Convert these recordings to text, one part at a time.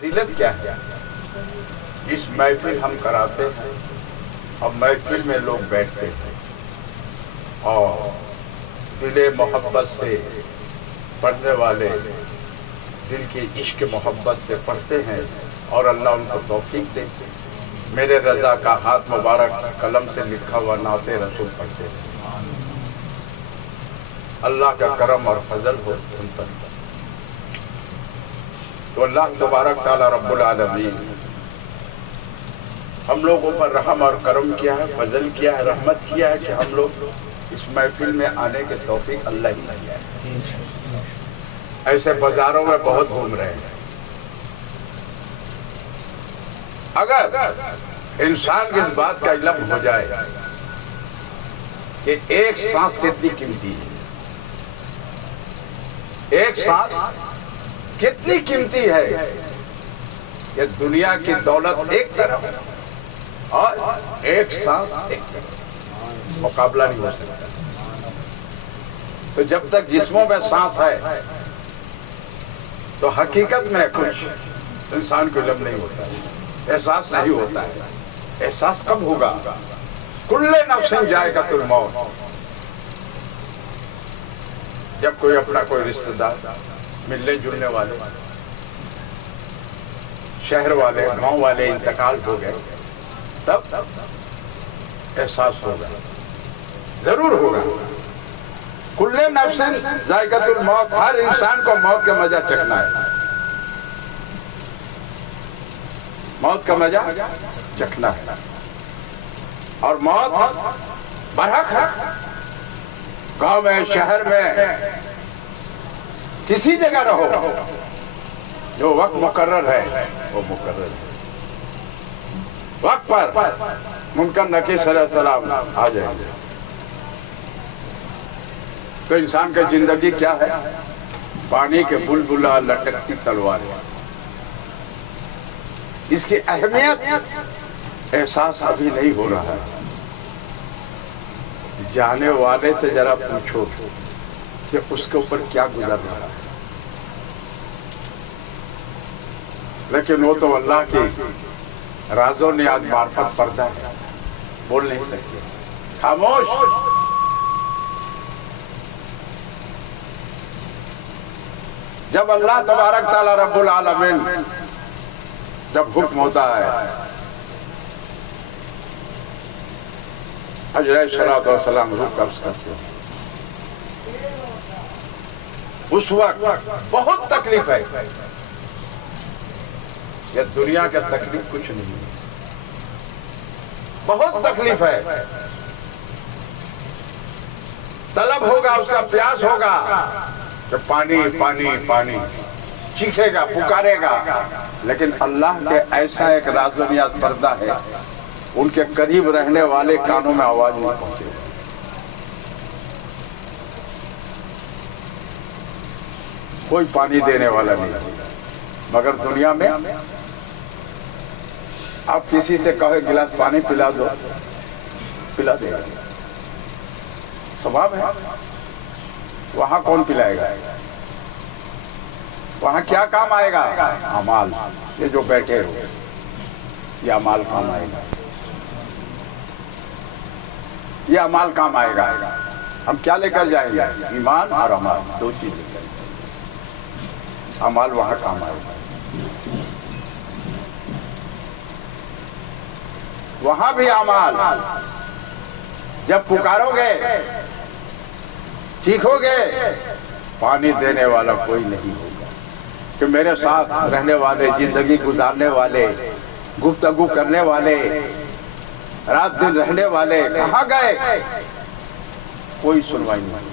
فضیلت کیا ہے؟ اس محفل ہم کراتے ہیں اور محفل میں لوگ بیٹھتے ہیں اور دل محبت سے پڑھنے والے دل کی عشق محبت سے پڑھتے ہیں اور اللہ ان کو توفیق دے۔ میرے رضا کا ہاتھ مبارک قلم سے لکھا ہوا نعت رسول پڑھتے ہیں۔ اللہ کا کرم اور فضل ہو ان پر، تو اللہ تبارک تعالی رب العالمین ہم لوگوں پر رحم اور کرم کیا ہے، فضل کیا ہے، رحمت کیا ہے کہ ہم لوگ اس محفل میں آنے کے توفیق اللہ ہی دیا ہے۔ ایسے بازاروں میں بہت گھوم رہے ہیں، اگر انسان کی اس بات کا علم ہو جائے کہ ایک سانس کتنی قیمتی ہے، ایک سانس کتنی قیمتی ہے، کہ دنیا کی دولت ایک طرف اور ایک سانس ایک طرف، مقابلہ نہیں ہو سکتا۔ تو جب تک جسموں میں سانس ہے تو حقیقت میں کچھ انسان کو علم نہیں ہوتا ہے، احساس نہیں ہوتا ہے۔ احساس کب ہوگا؟ کل نفس ذائقۃ الموت، جب کوئی اپنا کوئی رشتہ دار، ملنے جلنے والے، شہر والے، گاؤں والے انتقال ہو گئے، تب احساس ہوگا، ضرور ہوگا۔ کل نفس ذائقۃ الموت، ہر انسان کو موت کا مزہ چکھنا ہے، موت کا مزہ چکھنا ہے، اور موت برحق ہے۔ گاؤں میں، شہر میں، کسی جگہ رہو، جو وقت مقرر ہے وہ مقرر ہے۔ وقت پر منکر نکیر صلی اللہ علیہ وسلم آ جائیں گے۔ تو انسان کی زندگی کیا ہے؟ پانی کے بلبلا لٹکتی تلوار۔ اس کی اہمیت احساس ابھی نہیں ہو رہا ہے۔ جانے والے سے ذرا پوچھو کہ اس کے اوپر کیا گزر رہا ہے، لیکن وہ تو اللہ کی راز و نیاز معرفت پردہ ہے، بول نہیں سکتے، خاموش۔ جب اللہ تبارک تعالی رب العالمین جب حکم ہوتا ہے حضرت صلی اللہ علیہ وسلم روح قبض کرتے ہیں، اس وقت بہت تکلیف ہے۔ یہ دنیا کا تکلیف کچھ نہیں ہے، بہت تکلیف ہے۔ طلب ہوگا، اس کا پیاس ہوگا کہ پانی پانی پانی، چیخے گا، پکارے گا، لیکن اللہ کے ایسا ایک راز و نیاز پردہ ہے، ان کے قریب رہنے والے کانوں میں آواز نہیں پہنچے گا۔ کوئی پانی دینے والا نہیں، مگر دنیا میں آپ کسی سے کہو گلاس پانی پلا دو، پلا دے گا، ثواب ہے۔ وہاں کون پلائے گا؟ وہاں کیا کام آئے گا؟ اعمال۔ یہ جو بیٹھے ہو، یہ اعمال کام آئے گا، یہ اعمال کام آئے گا۔ ہم کیا لے کر جائیں گے؟ ایمان اور اعمال، دو چیز لے کر جائیں گے۔ اعمال وہاں کام آئے گا، وہاں بھی اعمال۔ جب پکارو گے، چیخو گے، پانی دینے والا کوئی نہیں ہوگا کہ میرے ساتھ رہنے والے، زندگی گزارنے والے، گفتگو کرنے والے، رات دن رہنے والے کہاں گئے؟ کوئی سنوائی نہیں۔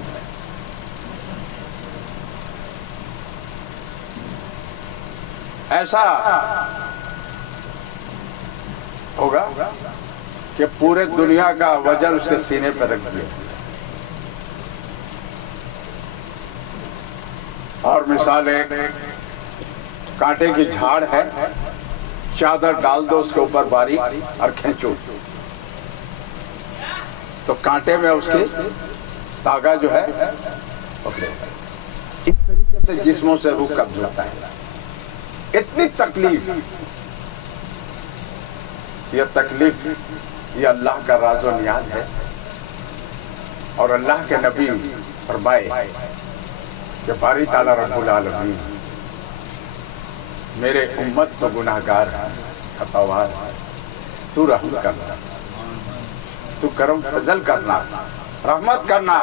ایسا ہوگا کہ پورے دنیا کا وزن اس کے سینے پر رکھ دیا۔ اور مثال ایک کانٹے کی جھاڑ ہے، چادر ڈال دو اس کے اوپر باریک اور کھینچو تو کانٹے میں اس کی دھاگا جو ہے پکڑے گا۔ اس طریقے سے جسموں سے روح قبض ہوتا ہے۔ اتنی تکلیف، یہ تکلیف یہ اللہ کا راز و نیاز ہے. اور اللہ کے نبی فرمائے کہ باری تعالیٰ رب العالمین میرے امت تو گناہگار ہے، خطاوار ہے، تو رحم کرنا، تو کرم فضل کرنا، رحمت کرنا.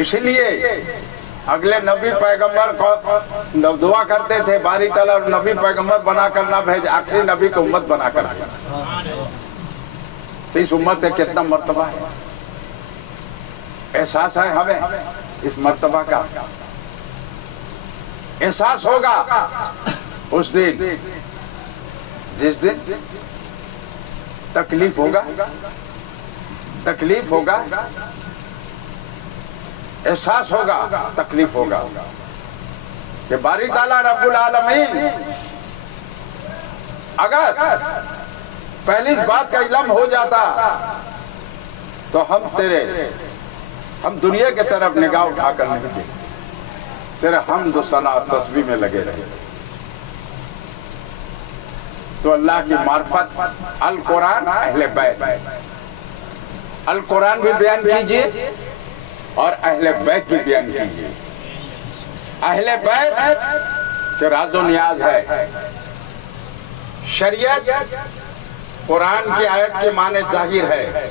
اس لیے اگلے نبی پیغمبر کو دعا کرتے تھے باری تعالیٰ اور نبی پیغمبر بنا کر نہ بھیج، آخری نبی کو امت بنا کر بھیج. تو اس امت سے کتنا مرتبہ ہے، احساس ہے ہمیں اس مرتبہ کا. احساس ہوگا اس دن جس دن تکلیف ہوگا، تکلیف ہوگا، احساس ہوگا، تکلیف ہوگا کہ باری تعالیٰ رب العالمین اگر پہلی اس بات کا علم ہو جاتا تو ہم دنیا کے طرف نگاہ اٹھا کر نہیں دیکھتے، تیرے حمد و ثنا تسبیح میں لگے رہے. تو اللہ کی معرفت القرآن اہل بیت، القرآن بھی بیان کیجئے اور اہل بیت بھی بیان کیجئے. اہل بیت کے راز و نیاز ہے. شریعت قرآن کی آیت کے معنی ظاہر ہے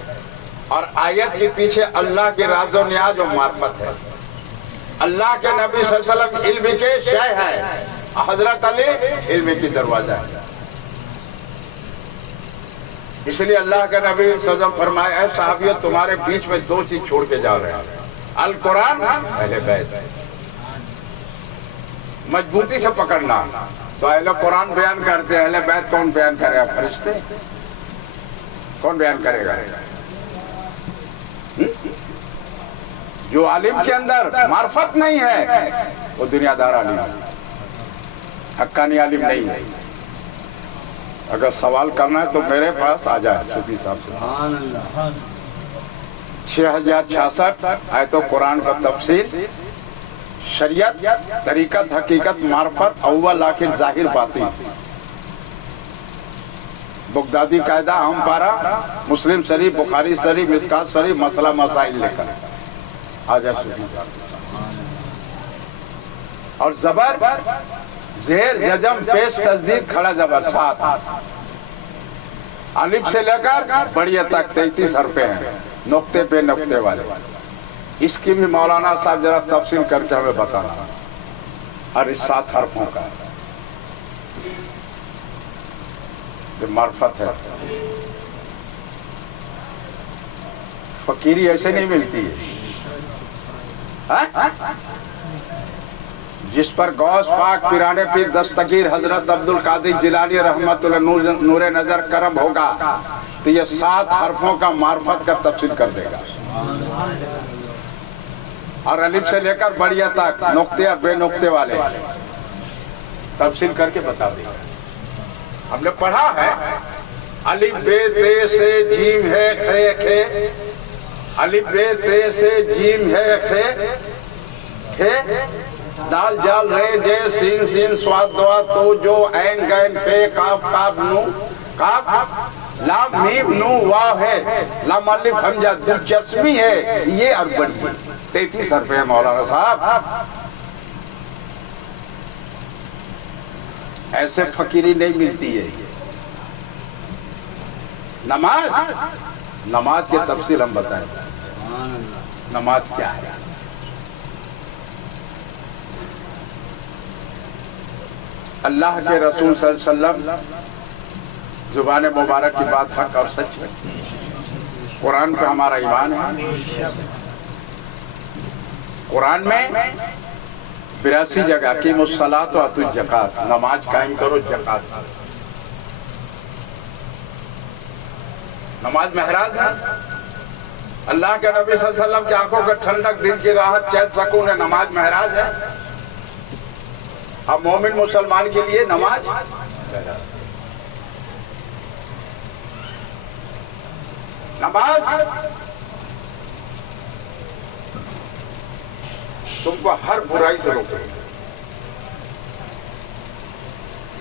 اور آیت کے پیچھے اللہ کے راز و نیاز و معرفت ہے. اللہ کے نبی صلی اللہ علیہ وسلم علم کے شے ہے، حضرت علی علم کی دروازہ ہے. اس لیے اللہ کے نبی صلی اللہ علیہ وسلم فرمائے اے صحابیوں تمہارے بیچ میں دو چیز چھوڑ کے جا رہے ہیں، القرآن اہل بیت. مضبوطی سے پکڑنا. تو اہل قرآن بیان کرتے ہیں، اہل بیت کون بیان کرے گا؟ فرشتے. کون بیان کرے گا؟ جو عالم کے اندر معرفت نہیں ہے وہ دنیا دار عالم ہے، حقانی عالم نہیں ہے. اگر سوال کرنا ہے تو میرے پاس آ جائے صوفی صاحب سے. 6066 آیتوں قرآن کا تفسیر، شریعت، طریقت، حقیقت، معرفت، اول آخر ظاہر باطن. بغدادی قاعدہ ہم پارا، مسلم شریف، بخاری شریف، مشکات شریف، مسئلہ مسائل لے کر آ جائے صوفی صاحب. اور زبر، زیر، جزم، پیش، تشدید، کھڑا زبر 7. الف سے لے کر بڑیہ تک 33 حرفیں ہیں، نقطے پہ نقطے والے. اس کی بھی مولانا صاحب ذرا تفصیل کر کے ہمیں بتانا. اور اس 7 حرفوں کا یہ معرفت ہے. فقیری ایسے نہیں ملتی ہے. جس پر غوث پاک پیرانے پیر دستگیر حضرت عبدالقادر جیلانی رحمت اللہ نور نظر کرم ہوگا تو یہ 7 حرفوں کا معرفت کا تفصیل کر دے گا. اور الف سے لے کر بڑیہ تک نقطے اور بے نقطے والے تفصیل کر کے بتا دے گا. ہم نے پڑھا ہے الف بے تے سے جیم ہے خے خے، الف بے تے سے جیم ہے خے خے، دال جال رے جے سین سین سواد دعا تو جو عین غین فے کاف کاف نو کاف لام میم نو واو ہے، لام الف حمزہ دلچسپی ہے. یہ اور بڑی 33 حرف ہے مولانا صاحب. ایسے فقیری نہیں ملتی ہے. نماز کی تفصیل ہم بتائیں. نماز کیا ہے؟ اللہ کے رسول صلی اللہ علیہ وسلم زبان مبارک کی بات حق اور سچ ہے. قرآن پہ ہمارا ایمان ہے. قرآن میں 82 جگہ اقیموا الصلاۃ وآتوا الزکاۃ، نماز قائم کرو، زکات. نماز محراج ہے. اللہ کے نبی صلی اللہ علیہ وسلم کی آنکھوں کا ٹھنڈک، دل کی راحت، چین سکون ہے. نماز محراج ہے. اب مومن مسلمان کے لیے نماز تم کو ہر برائی سے روکے.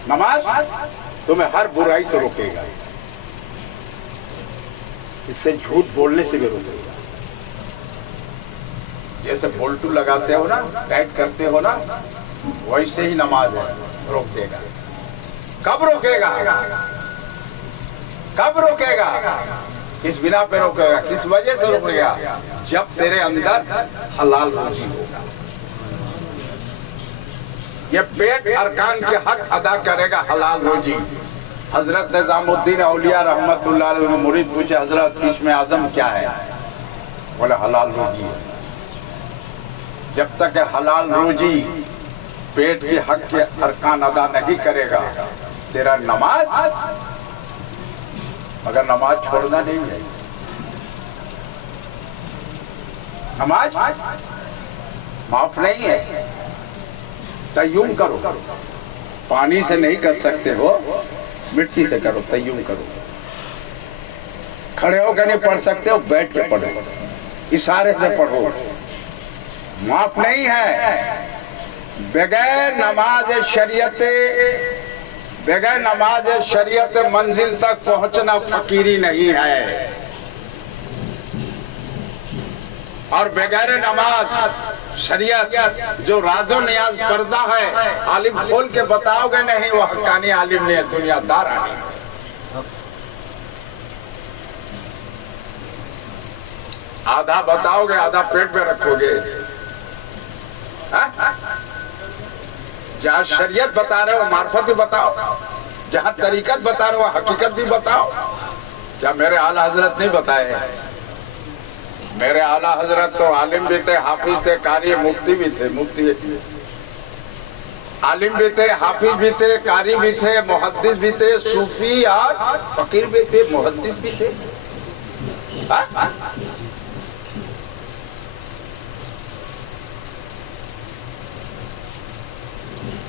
نماز تمہیں ہر برائی سے روکے گا، اس سے جھوٹ بولنے سے بھی روکے گا. جیسے بولٹو لگاتے ہو نا، ٹائٹ کرتے ہو نا، ویسے ہی نماز ہے، روک دے گا. کب روکے گا؟ کب روکے گا؟ کس بنا پہ روکے گا؟ کس وجہ سے روکے گا؟ جب تیرے اندر حلال روزی ہوگا. یہ پیٹ ارکان کے حق ادا کرے گا، حلال روزی. حضرت نظام الدین اولیاء رحمت اللہ علیہ مرید پوچھے حضرت اسم اعظم کیا ہے؟ بولے حلال روزی ہے. جب تک حلال روزی پیٹ کے حق کے ارکان ادا نہیں کرے گا تیرا نماز، مگر نماز چھوڑنا نہیں ہے. نماز معاف نہیں ہے. تیمم کرو، پانی سے نہیں کر سکتے ہو، مٹی سے کرو، تیمم کرو. کھڑے ہو کے نہیں پڑھ سکتے ہو، بیٹھ کے پڑھو، اشارے سے پڑھو. معاف نہیں ہے. بغیر نماز شریعت منزل تک پہنچنا فقیری نہیں ہے. اور بغیر نماز شریعت جو راز و نیاز پردہ ہے، عالم کھول کے بتاؤ گے نہیں، وہ حقانی عالم نہیں ہے، دنیا دار عالم ہے. آدھا بتاؤ گے، آدھا پیٹ میں رکھو گے. جہاں شریعت بتا رہے ہو معرفت بھی بتاؤ، جہاں طریقت بتا رہے ہو حقیقت بھی بتاؤ. کیا میرے اعلیٰ حضرت نہیں بتائے؟ میرے اعلیٰ حضرت تو عالم بھی تھے، حافظ تھے، قاری مفتی بھی تھے. مفتی عالم بھی تھے، حافظ بھی تھے، قاری بھی تھے، محدث بھی تھے، صوفی اور فقیر بھی تھے، محدث بھی تھے.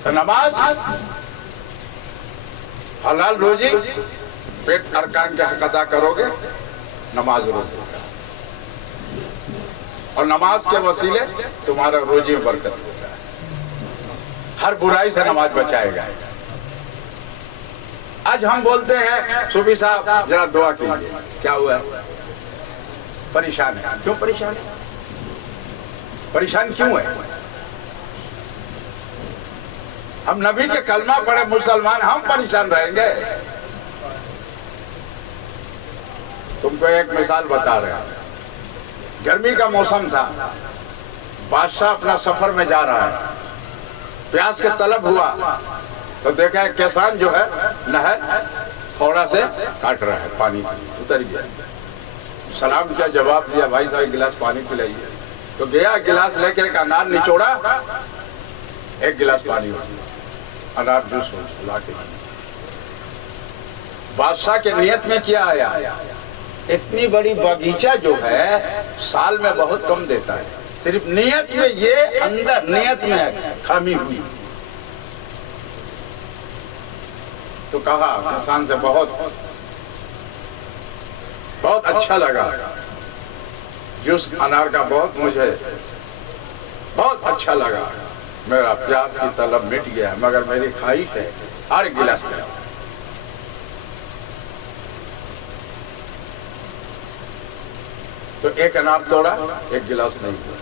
تو نماز حلال روزی پیٹ ارکان کے حق ادا کرو گے، نماز روزی کا. اور نماز کے وسیلے تمہارا روزی میں برکت ہوگا. ہر برائی سے نماز بچائے گا. آج ہم بولتے ہیں صوفی صاحب ذرا دعا کیجیے، کیا ہوا ہے؟ پریشان ہے. کیوں پریشان ہے؟ پریشان کیوں ہے؟ ہم نبی کے کلمہ پڑھے مسلمان، ہم پریشان رہیں گے؟ تم کو ایک مثال بتا رہے ہیں. گرمی کا موسم تھا، بادشاہ اپنا سفر میں جا رہا ہے، پیاس کے طلب ہوا تو دیکھا ہے کسان جو ہے نہر تھوڑا سے کاٹ رہا ہے، پانی اتر گیا. سلام کیا، جواب دیا، بھائی صاحب ایک گلاس پانی پلائیے. تو گیا گلاس لے کے ایک انار نچوڑا، ایک گلاس پانی انار جوس لا کے. بادشاہ کے نیت میں کیا آیا؟ اتنی بڑی باغیچہ جو ہے سال میں بہت کم دیتا ہے، صرف نیت میں یہ اندر نیت میں خامی ہوئی. تو کہا کسان سے بہت اچھا لگا، جوس انار کا مجھے بہت اچھا لگا. میرا پیاس کی طلب مٹ گیا، مگر میری خواہش ہے ہر گلاس پلاؤ. تو ایک انار توڑا، ایک گلاس نہیں ہوا.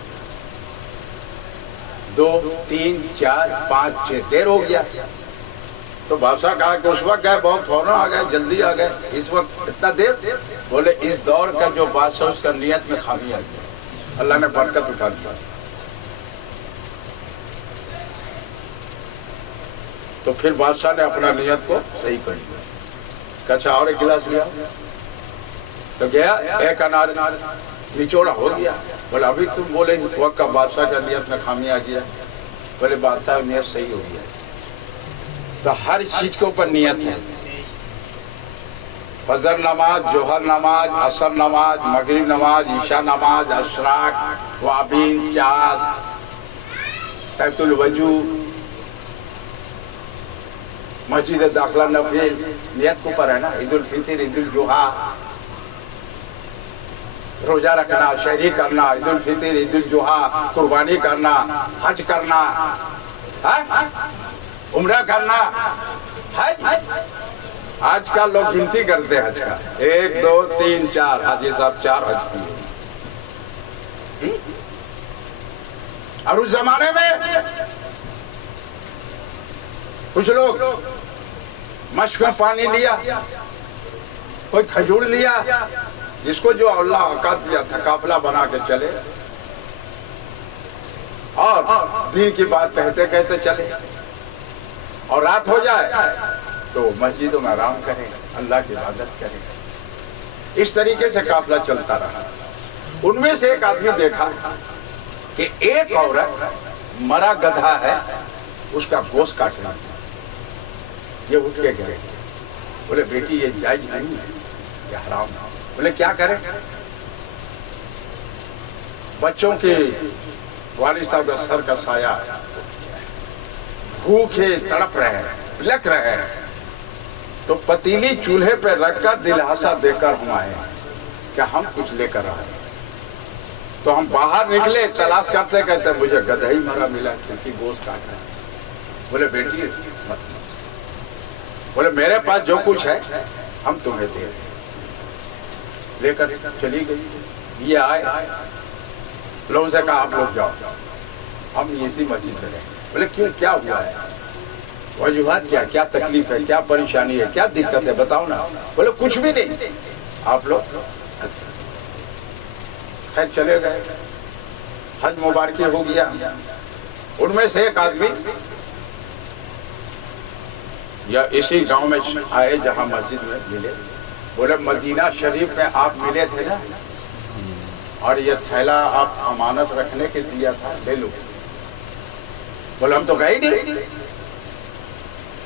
2 3 4 5 6 دیر ہو گیا. تو بادشاہ کہا کہ اس وقت گئے، بہت فوراً آ گئے، جلدی آ گئے، اس وقت اتنا دیر؟ بولے اس دور کا جو بادشاہ اس کا نیت میں خامی آ گیا، اللہ نے برکت اٹھا دیا. تو پھر بادشاہ نے اپنا نیت کو صحیح کر دیا. کچھا اور ایک گلاس لیا، تو گیا ایک انار نچوڑا، ہو گیا. بولے ابھی تم بولے اس وقت کا بادشاہ کا نیت میں خامی آ گیا. بولے بادشاہ نیت صحیح ہو گیا. تو ہر چیز کے اوپر نیت ہے. فجر نماز، ظہر نماز، عصر نماز، مغرب نماز، عشاء نماز، اشراق، وابین، چاند، تحت الوجوہ، مسجد داخلہ نفل، نیت کو پر ہے نا. عید الفطر، عید الجہا، روزہ رکھنا، شہری کرنا، عید الفطر، عید الجہا، قربانی کرنا، حج کرنا. عمرہ کرنا حج. آج کل لوگ گنتی کرتے ہیں حج کا, 1 2 3 4, حاجی صاحب 4 حج کیے. اور اس زمانے میں کچھ لوگ مشک میں پانی لیا, کوئی کھجور لیا, جس کو جو اللہ اوقات دیا تھا قافلہ بنا کے چلے, اور دین کی بات کہتے کہتے چلے, اور رات ہو جائے تو مسجدوں میں آرام کرے, اللہ کی عبادت کرے. اس طریقے سے قافلہ چلتا رہا. ان میں سے ایک آدمی دیکھا کہ ایک عورت مرا گدھا ہے, اس کا گوشت کاٹنا. یہ اٹھ کے گئے, بولے بیٹی یہ جائز نہیں ہے, یہ حرام ہے. بولے کیا کریں؟ بچوں کے والد صاحب کا سر کا سایہ, بھوکے تڑپ رہے ہیں, بلک رہے ہیں, تو پتیلی چولہے پہ رکھ کر دلاسا دے کر ہم آئے کہ ہم کچھ لے کر آئے. تو ہم باہر نکلے, تلاش کرتے کہتے مجھے گدھا ہی مرا ملا, کسی گوشت کاٹ رہا ہے. بولے بیٹی مت, بولے میرے پاس جو کچھ ہے ہم تمہیں دے دیں. لے کر چلی گئی. یہ آئے, لوگوں سے کہا آپ لوگ جاؤ, ہم اسی مسجد میں رہے. بولے کیوں, کیا ہوا ہے؟ وجوہات کیا, کیا تکلیف ہے, کیا پریشانی ہے, کیا دقت ہے, بتاؤ نا. بولے کچھ بھی نہیں, آپ لوگ. خیر چلے گئے, حج مبارکی ہو گیا. ان میں سے ایک آدمی یا اسی گاؤں میں آئے جہاں مسجد میں ملے. بولے مدینہ شریف میں آپ ملے تھے نا, اور یہ تھیلا آپ امانت رکھنے کے دیا تھا, لے لو. بولے ہم تو گئے نہیں.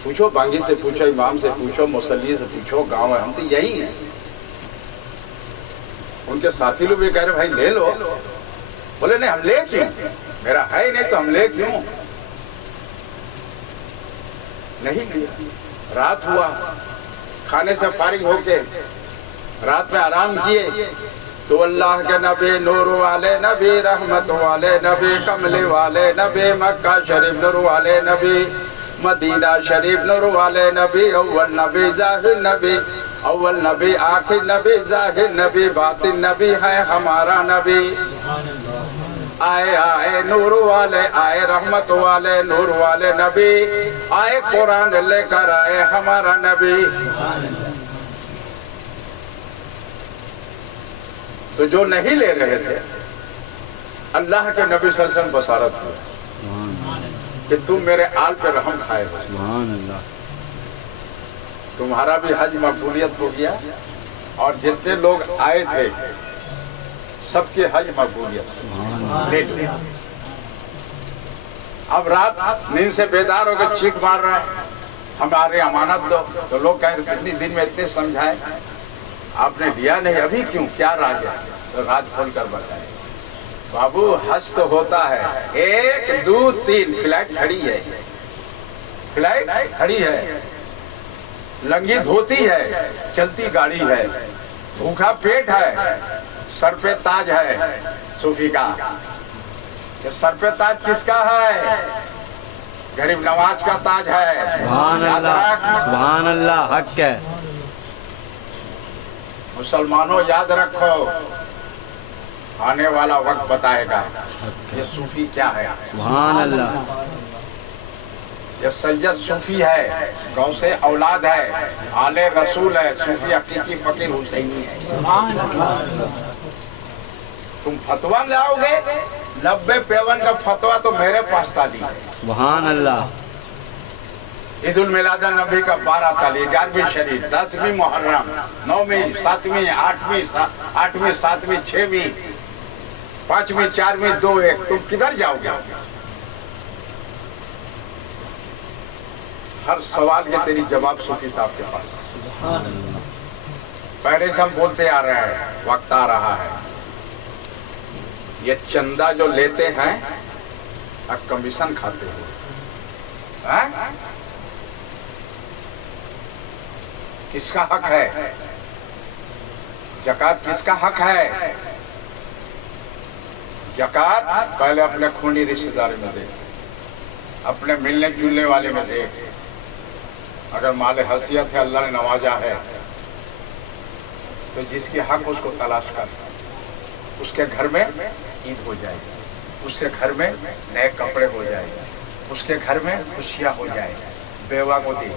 پوچھو بانگی سے پوچھو, امام سے پوچھو, مصلی سے پوچھو, گاؤں ہے, ہم تو یہی ہیں. ان کے ساتھی لوگ بھی کہہ رہے بھائی لے لو. بولے نہیں, ہم لے کیوں, میرا ہے ہی نہیں تو ہم لے کیوں. نہیں لیا. رات ہوا, کھانے سے فارغ ہو کے رات میں آرام کیے تو اللہ کے نبی, نور والے نبی, رحمت والے نبی, کملی والے نبی, مکہ شریف نور والے نبی, مدینہ شریف نور والے نبی, اول نبی ظاہر نبی, اول نبی آخر نبی, ظاہر نبی باطن نبی ہے ہمارا نبی. آئے آئے نور والے, آئے رحمت والے, نور والے نبی, آئے قرآن لے کر آئے ہمارا نبی. تو جو نہیں لے رہے تھے, اللہ کے نبی صلی اللہ علیہ وسلم بصارت ہوئے کہ تم میرے آل پہ رحم کھائے ہو, تمہارا بھی حج مقبولیت ہو گیا, اور جتنے لوگ آئے تھے سب کے حج مقبولیت لے لو. اب رات نیند سے بیدار ہو کے چیخ مار رہا ہے ہمارے امانت دو. تو لوگ کہہ رہے کتنی دن میں اتنے سمجھائے, آپ نے لیا نہیں, ابھی کیوں, کیا راز ہے؟ تو راز کھول کر بتائے. بابو حج تو ہوتا ہے 1 2 3, فلائٹ کھڑی ہے, فلائٹ کھڑی ہے, لنگی دھوتی ہے, چلتی گاڑی ہے, بھوکا پیٹ ہے, سر پہ تاج ہے صوفی کا. یہ سر پہ تاج کس کا ہے؟ غریب نواز کا تاج ہے. سبحان اللہ, سبحان اللہ, حق ہے. مسلمانوں یاد رکھو, آنے والا وقت بتائے گا یہ صوفی کیا ہے. سبحان اللہ. یہ سید صوفی ہے, گاؤں سے اولاد ہے, آل رسول ہے, صوفی حقیقی فقیر حسینی ہے. سبحان اللہ. تم فتویٰ لاؤ گے, 90-51 کا فتویٰ تو میرے پاس تعلیم ہے. سبحان اللہ. عید المیلاد النبی کا 12 تعلیم, 11ویں شریف, 10ویں محرم, 9ویں, 7ویں, 8ویں, 7ویں, 6ویں, 5ویں, 4ویں, 2 1. تم کدھر جاؤ گے؟ ہر سوال کے تیری جواب صوفی صاحب کے پاس. پہلے سے ہم بولتے آ رہے ہیں, وقت آ رہا ہے. یہ چندہ جو لیتے ہیں اب کمیشن کھاتے ہو, کس کا حق ہے؟ زکوٰۃ کس کا حق ہے؟ زکوٰۃ پہلے اپنے خونی رشتہ داری میں دے, اپنے ملنے جلنے والے میں دیکھ، اگر مال حیثیت ہے، اللہ نے نوازا ہے، تو جس کی حق اس کو تلاش کر، اس کے گھر میں عید ہو جائے گی، اس کے گھر میں نئے کپڑے ہو جائے گا، اس کے گھر میں خوشیاں ہو جائے گی، بیوہ کو دے،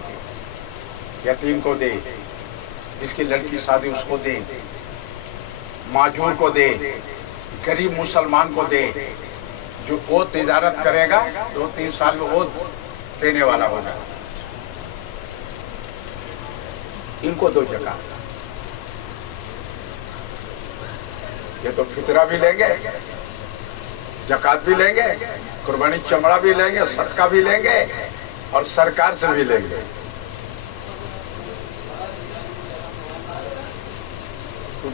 یتیم کو دے، جس کی لڑکی شادی اس کو دے، معذور کو دے، غریب مسلمان کو دے، جو وہ تجارت کرے گا 2-3 سال میں وہ دینے والا ہوگا، ان کو دو جگہ، یہ تو فطرہ بھی لیں گے، زکوٰۃ بھی لیں گے، قربانی چمڑا بھی لیں گے، صدقہ بھی لیں گے، اور سرکار سے بھی لیں گے۔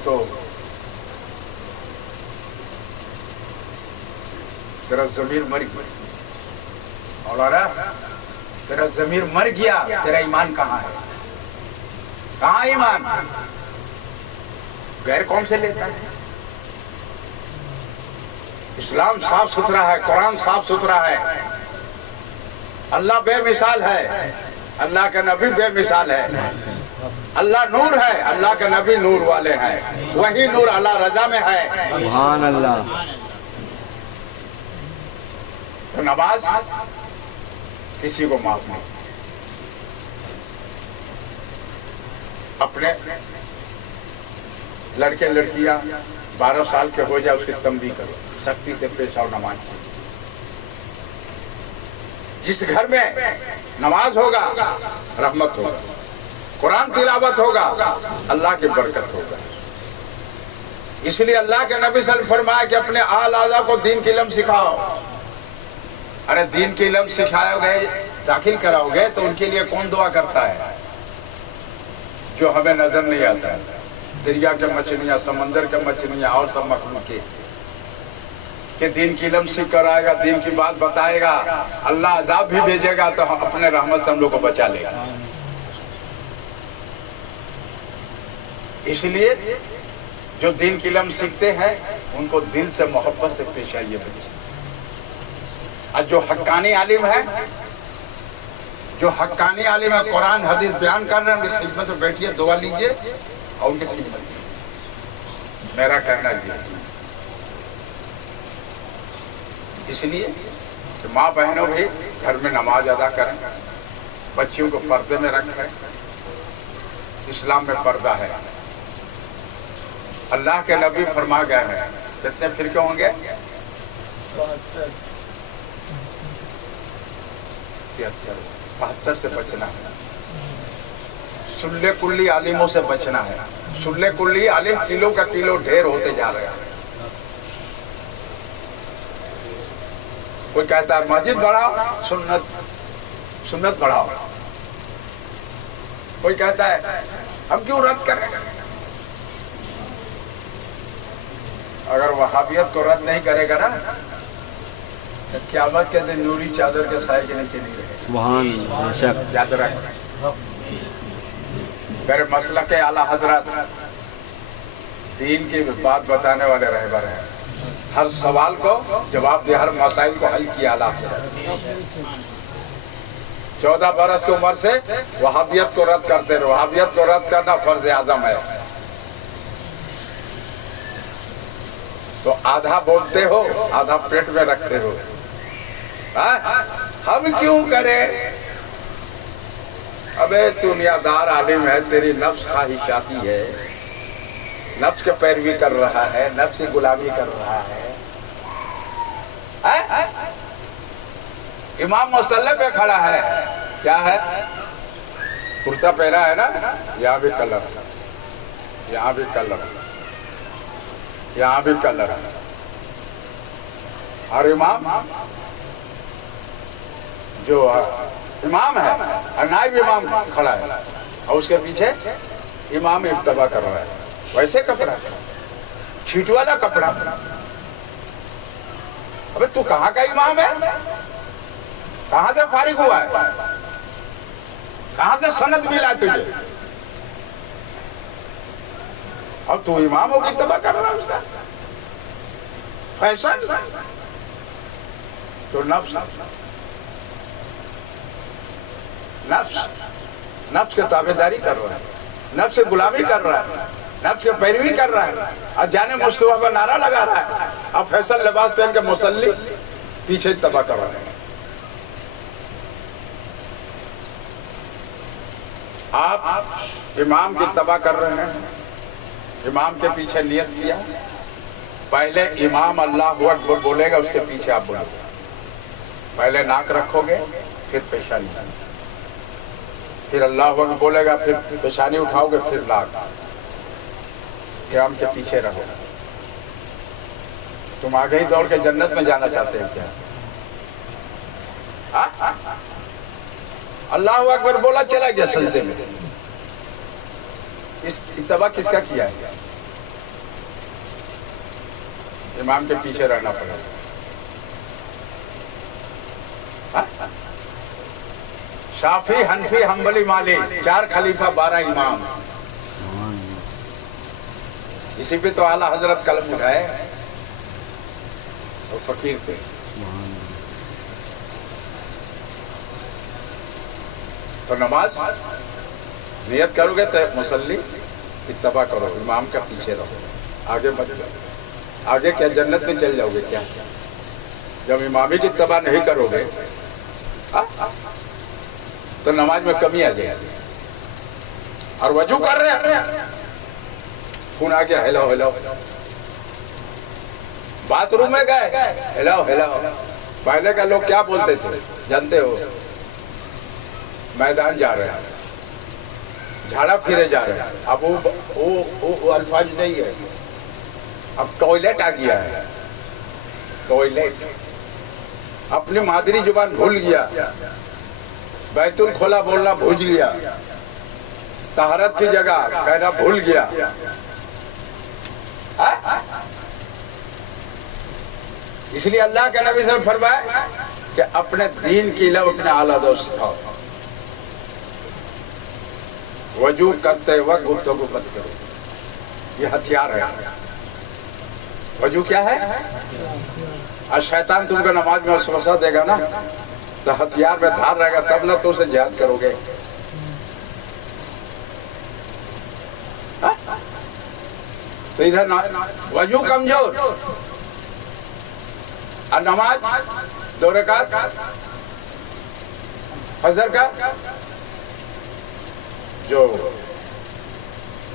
تو تیرا ضمیر مر گیا مولانا، تیرا ضمیر مر گیا، تیرا ایمان کہاں ہے؟ کہاں ایمان؟ غیر قوم سے لیتا ہے؟ اسلام صاف ستھرا ہے، قرآن صاف ستھرا ہے، اللہ بے مثال ہے، اللہ کا نبی بے مثال ہے، اللہ نور ہے، اللہ کے نبی نور والے ہیں، وہی نور اللہ رضا میں ہے۔ سبحان اللہ۔ تو نماز کسی کو معاف نہیں، اپنے لڑکے لڑکیاں 12 سال کے ہو جائے اس کی تنبیہ کرو، سختی سے پیش آؤ نماز کی۔ جس گھر میں نماز ہوگا رحمت ہوگا، قرآن تلاوت ہوگا اللہ کی برکت ہوگا۔ اس لیے اللہ کے نبی صلی اللہ علیہ وسلم فرمایا کہ اپنے آل اعضاء کو دین کی علم سکھاؤ۔ ارے دین کی علم سکھاؤ گے، داخل کراؤ گے تو ان کے لیے کون دعا کرتا ہے؟ جو ہمیں نظر نہیں آتا ہے، دریا کے مچھلیاں، سمندر کے مچھلیاں اور سب مخلوق کے، کہ دین کی علم سکھ کر آئے گا، دین کی بات بتائے گا، اللہ عذاب بھی بھیجے گا تو اپنے رحمت سے ہم لوگ کو بچا لے گا۔ اس لیے جو دین کی علم سیکھتے ہیں ان کو دل سے محبت سے پیش آئیے بچے، اور جو حقانی عالم ہے، جو حقانی عالم ہے قرآن حدیث بیان کر رہے ہیں، ان کی خدمت میں بیٹھیے، دعا لیجیے اور ان کی خدمت کیجیے۔ میرا کہنا یہ ہے، اس لیے کہ ماں بہنوں بھی گھر میں نماز ادا کریں، بچیوں کو پردے میں رکھیں، اسلام میں پردہ ہے۔ اللہ کے نبی فرما گئے ہیں، کتنے فرقے ہوں گے؟ 72 سے بچنا ہے، سلے کلی عالموں سے بچنا ہے۔ سلے کلی عالم کلو کا کلو ڈھیر ہوتے جا رہے ہیں۔ کوئی کہتا ہے مسجد بڑھاؤ، سنت بڑھاؤ، کوئی کہتا ہے ہم کیوں رد کریں؟ اگر وہابیت کو رد نہیں کرے گا نا تو قیامت کے دن نوری چادر کے سائے کے نیچے نہیں رہے۔ سبحان اللہ۔ یاد رکھ، میرے مسلک کے اعلیٰ حضرت دین کی بات بتانے والے رہبر ہیں، ہر سوال کو جواب دے، ہر مسائل کو حل کیا اعلیٰ حضرت۔ 14 برس کی عمر سے وہابیت کو رد کرتے رہے، وہابیت کو رد کرنا فرض اعظم ہے۔ تو آدھا بولتے ہو، آدھا پیٹ میں رکھتے ہو۔ ہم کیوں کریں؟ ابے دنیا دار عالم ہے، تیری نفس خواہشاتی ہے، نفس کے پیروی کر رہا ہے، نفس کی غلامی کر رہا ہے۔ امام مصلی پہ کھڑا ہے، کیا ہے؟ کرتا پہنا ہے نا، یہاں بھی کلر، یہاں بھی کلر، یہاں بھی کلر، اور امام جو امام ہے اور نائب امام کھڑا ہے اور اس کے پیچھے امام اتباع کر رہا ہے، ویسے کپڑا، چھیٹ والا کپڑا۔ ابے تو کہاں کا امام ہے؟ کہاں سے فارغ ہوا ہے؟ کہاں سے سند ملا ہے تجھے؟ اور تو اماموں کی اتباع کر رہا ہے، اس کا فیشن تو نفس نفس کی تابعداری کر رہا ہے، نفس کی غلامی کر رہا ہے، نفس کی پیروی کر رہا ہے، اور جانے مصطفیٰ کا نعرہ لگا رہا ہے، اب فیصل لباس پہن کے مصلی پیچھے تباہ کر رہے ہیں۔ آپ امام کی تباہ کر رہے ہیں، امام کے پیچھے نیت کیا، پہلے امام اللہ اکبر بولے گا، اس کے پیچھے آپ بولو گے، پہلے ناک رکھو گے، پھر پیشانی، پھر اللہ اکبر بولے گا، پھر پیشانی اٹھاؤ گے، پھر ناک، امام کے پیچھے رہو۔ تم آگے ہی دوڑ کے جنت میں جانا چاہتے ہیں کیا؟ اللہ اکبر بولا، چلا گیا سجدے میں۔ اس اتباع کس کا کیا ہے؟ امام کے پیچھے رہنا پڑا۔ شافعی، حنفی، حنبلی، مالک، 4 خلیفہ 12 امام، اسی پہ تو اعلیٰ حضرت قلم اٹھائے اور فقیر پہ۔ تو نماز نیت کرو گے تو مصلی اتباع کرو، امام کا پیچھے رہو، آگے مت جاؤ۔ آگے کیا جنت میں چل جاؤ گے کیا؟ جب امامی کی اتباع نہیں کرو گے تو نماز میں کمی آ جائے گی۔ اور وضو کر رہے ہیں، خون آ گیا، ہلاؤ ہلاؤ، باتھ روم میں گئے، ہلاؤ ہلاؤ۔ پہلے کا لوگ کیا بولتے تھے جانتے ہو؟ میدان جا رہے ہیں، جھاڑا پھرے جا رہے ہیں۔ اب وہ الفاظ نہیں ہے، اب ٹوائلٹ آ گیا ہے، ٹوائلٹ۔ اپنی مادری زبان بھول گیا، بیت الخلا بولنا بھول گیا، طہارت کی جگہ کہنا بھول گیا۔ اس لیے اللہ کے نبی سے فرمایا کہ اپنے دین کی علم اپنے اعلیٰ دوست سکھاؤ، وضو کرتے وقت گفتگو مت کرو، یہ ہتھیار ہے۔ وضو کیا ہے؟ اور شیطان تم کو نماز میں وسوسہ دے گا نا، تو ہتھیار میں دھار رہے گا، تب نہ تو اسے جہاد کرو گے۔ تو ادھر وضو کمزور اور نماز 2 رکعت فجر کا جو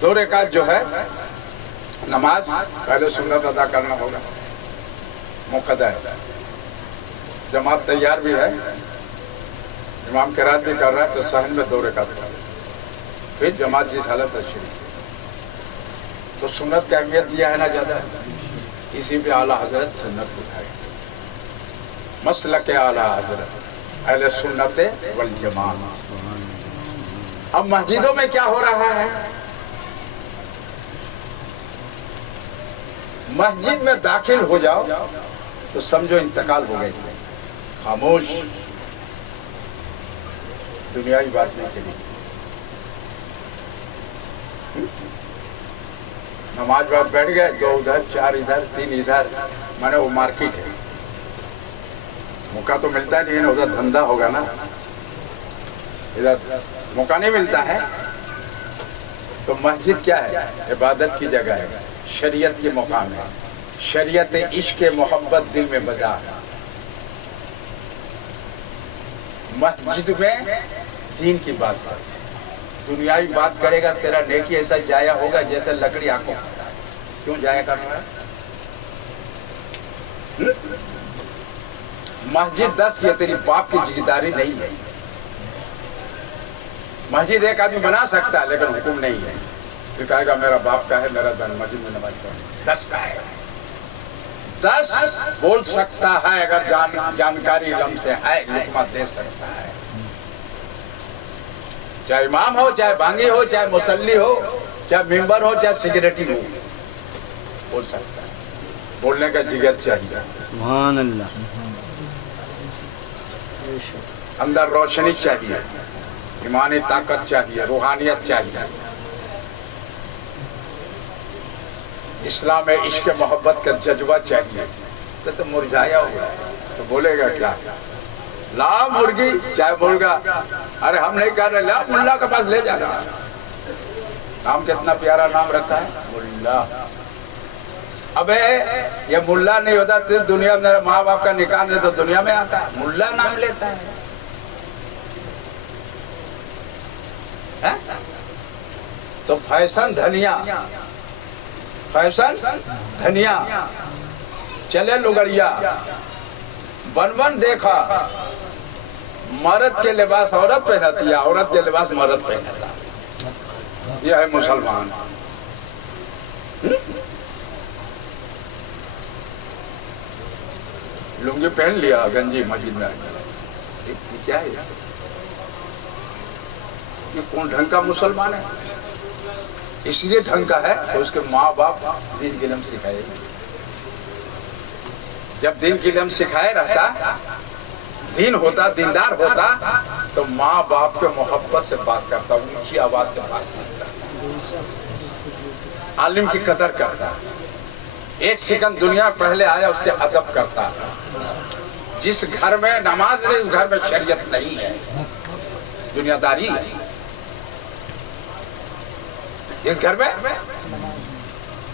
2 رکعت جو ہے نماز، پہلے سنت ادا کرنا ہوگا، مقدر ہے۔ جماعت تیار بھی ہے، امام قرات بھی کر رہا ہے، تو صحن میں 2 رکعت پڑھو، پھر جماعت جس حالت ہے شروع۔ تو سنت کی اہمیت دیا ہے نا زیادہ، اسی پہ اعلیٰ حضرت سنت اٹھائے، مسلک اعلیٰ حضرت اہل سنت والجماعت۔ اب مسجدوں میں کیا ہو رہا ہے؟ مسجد میں داخل ہو جاؤ تو سمجھو انتقال ہو گئی، خاموش، دنیاوی بات نہیں چلی۔ نماز بعد بیٹھ گئے، 2 ادھر، 4 ادھر، 3 ادھر، مانے وہ مارکیٹ ہے، موقع تو ملتا نہیں ہے، ادھر دھندا ہوگا نا، ادھر موقع نہیں ملتا ہے۔ تو مسجد کیا ہے؟ عبادت کی جگہ ہے، شریعت کی مقام ہے، شریعت عشق محبت دل میں بجا ہے۔ مسجد میں دین کی بات کرتے ہیں، دنیاوی بات کرے گا تیرا نیکی ایسا جایا ہوگا جیسے لکڑی آنکھوں کھاتا ہے۔ کیوں جایا کر رہا ہے؟ مسجد 10 یہ تیری باپ کی ذمہ نہیں ہے۔ مسجد ایک آدمی بنا سکتا ہے لیکن حکم نہیں ہے، پھر کہے گا میرا باپ کا ہے، میرا دن مسجد میں نماز پڑھیں۔ 10 کا ہے، 10 بول سکتا ہے، اگر جانکاری علم سے ہے، لقمہ دے سکتا ہے، چاہے امام ہو، چاہے بانگی ہو، چاہے مصلی ہو، چاہے ممبر ہو، چاہے سیکریٹری ہو، بول سکتا ہے۔ بولنے کا جگر چاہیے، سبحان اللہ، اندر روشنی چاہیے، ایمانی طاقت چاہیے، روحانیت چاہیے، اسلام عشق محبت کا جذبہ چاہیے۔ تو مرجھایا ہوا ہے تو بولے گا کیا؟ لا مرغی چاہے مرغا، ارے ہم نہیں کہہ رہے لا ملا کے پاس لے جانا. نام کتنا پیارا نام رکھا ہے ملا. ابے یہ ملا نہیں ہوتا تو دنیا میں میرے ماں باپ کا نکاح نہیں تو دنیا میں آتا ہے، ملا نام لیتا ہے. تو فیشن دھنیا، فیشن دھنیا چلے لگڑیا، بن دیکھا مرد کے لباس عورت پہنتی ہے، عورت کے لباس مرد پہنتا. یہ ہے مسلمان. لنگی پہن لیا گنجی مسجد میں، کیا ہے یہ؟ کون ڈھنگ کا مسلمان ہے؟ اس لیے ڈھنگ کا ہے کہ اس کے ماں باپ دین کی علم سکھائے. جب دین کی علم سکھائے رہتا، دین ہوتا، دیندار ہوتا، تو ماں باپ کے محبت سے بات کرتا، اونچی آواز سے بات کرتا، عالم کی قدر کرتا. ایک سیکنڈ دنیا پہلے آیا اس کے ادب کرتا. جس گھر میں نماز نہیں اس گھر میں شریعت نہیں ہے، دنیا داری ہے. اس گھر میں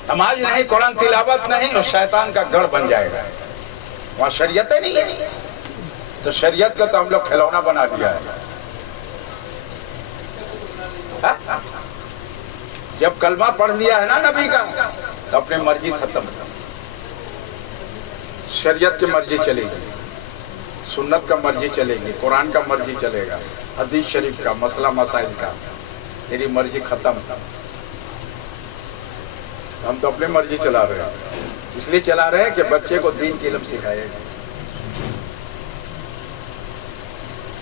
نماز نہیں، قرآن تلاوت نہیں، اور شیطان کا گڑھ بن جائے گا. وہاں شریعت نہیں ہے. تو شریعت کو تو ہم لوگ کھلونا بنا دیا ہے. جب کلمہ پڑھ لیا ہے نا نبی کا تو اپنی مرضی ختم. شریعت کی مرضی چلے گی، سنت کا مرضی چلے گی، قرآن کا مرضی چلے گا، حدیث شریف کا، مسئلہ مسائل کا. تیری مرضی ختم. ہم تو اپنی مرضی چلا رہے ہیں. اس لیے چلا رہے ہیں کہ بچے کو دین کی علم سکھائے گا.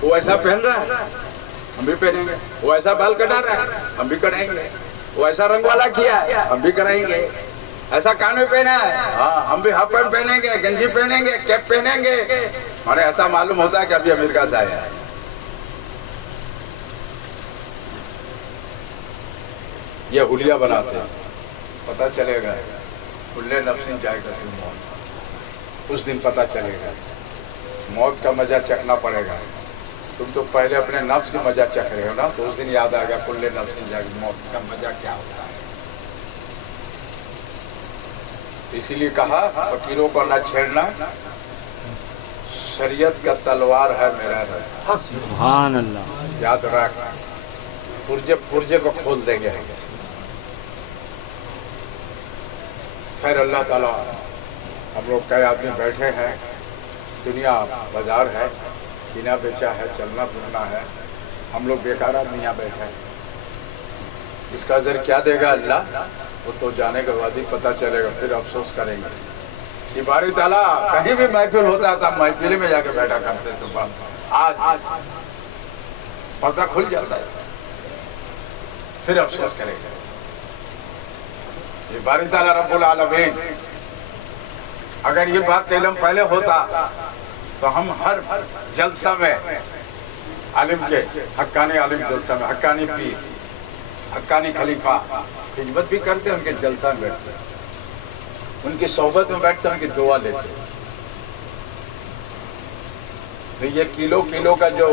وہ ایسا پہن رہا ہے ہم بھی پہنیں گے، وہ ایسا بال کٹا رہا ہے ہم بھی کٹائیں گے، وہ ایسا رنگ والا کیا ہے ہم بھی کرائیں گے، ایسا کان میں پہنا ہے ہاں ہم بھی ہاف پینٹ پہنیں گے، گنجی پہنیں گے، کیپ پہنیں گے. اور ایسا معلوم ہوتا ہے کہ ابھی امریکہ سے آیا ہے. یہ حلیہ بناتے ہیں. پتہ چلے گا کلے نفس جائے گا موت. اس دن پتہ چلے گا موت کا مزہ چکھنا پڑے گا. تم تو پہلے اپنے نفس کی مزہ چکھ رہے ہو نا، تو اس دن یاد آئے گا کلے نفس جائے گا موت کا مزہ کیا ہوتا ہے. اسی لیے کہا فقیروں کو نہ چھیڑنا، شریعت کا تلوار ہے میرا رب. سبحان اللہ. یاد رکھ، پرجے کو کھول دیں گے. خیر اللہ تعالیٰ، ہم لوگ کئی آدمی بیٹھے ہیں، دنیا بازار ہے، بنا بیچا ہے، چلنا پھرنا ہے. ہم لوگ بیکار آدمی یہاں بیٹھے ہیں. اس کا اجر کیا دے گا اللہ؟ وہ تو جانے کے بعد ہی پتہ چلے گا، پھر افسوس کریں گے. یہ باری تعالیٰ کہیں بھی محفل ہوتا تھا محفل میں جا کے بیٹھا کرتے تھے. آج پردہ کھل جاتا ہے، پھر افسوس کرے گا. یہ باری تعالیٰ رب العالمین، اگر یہ بات کا علم پہلے ہوتا تو ہم ہر جلسہ میں عالم کے حقانی عالم جلسہ میں حقانی پیر، حقانی خلیفہ خدمت بھی کرتے، ان کے جلسہ میں بیٹھتے، ان کی صحبت میں بیٹھتے، ان کی دعا لیتے. تو یہ کلو کا جو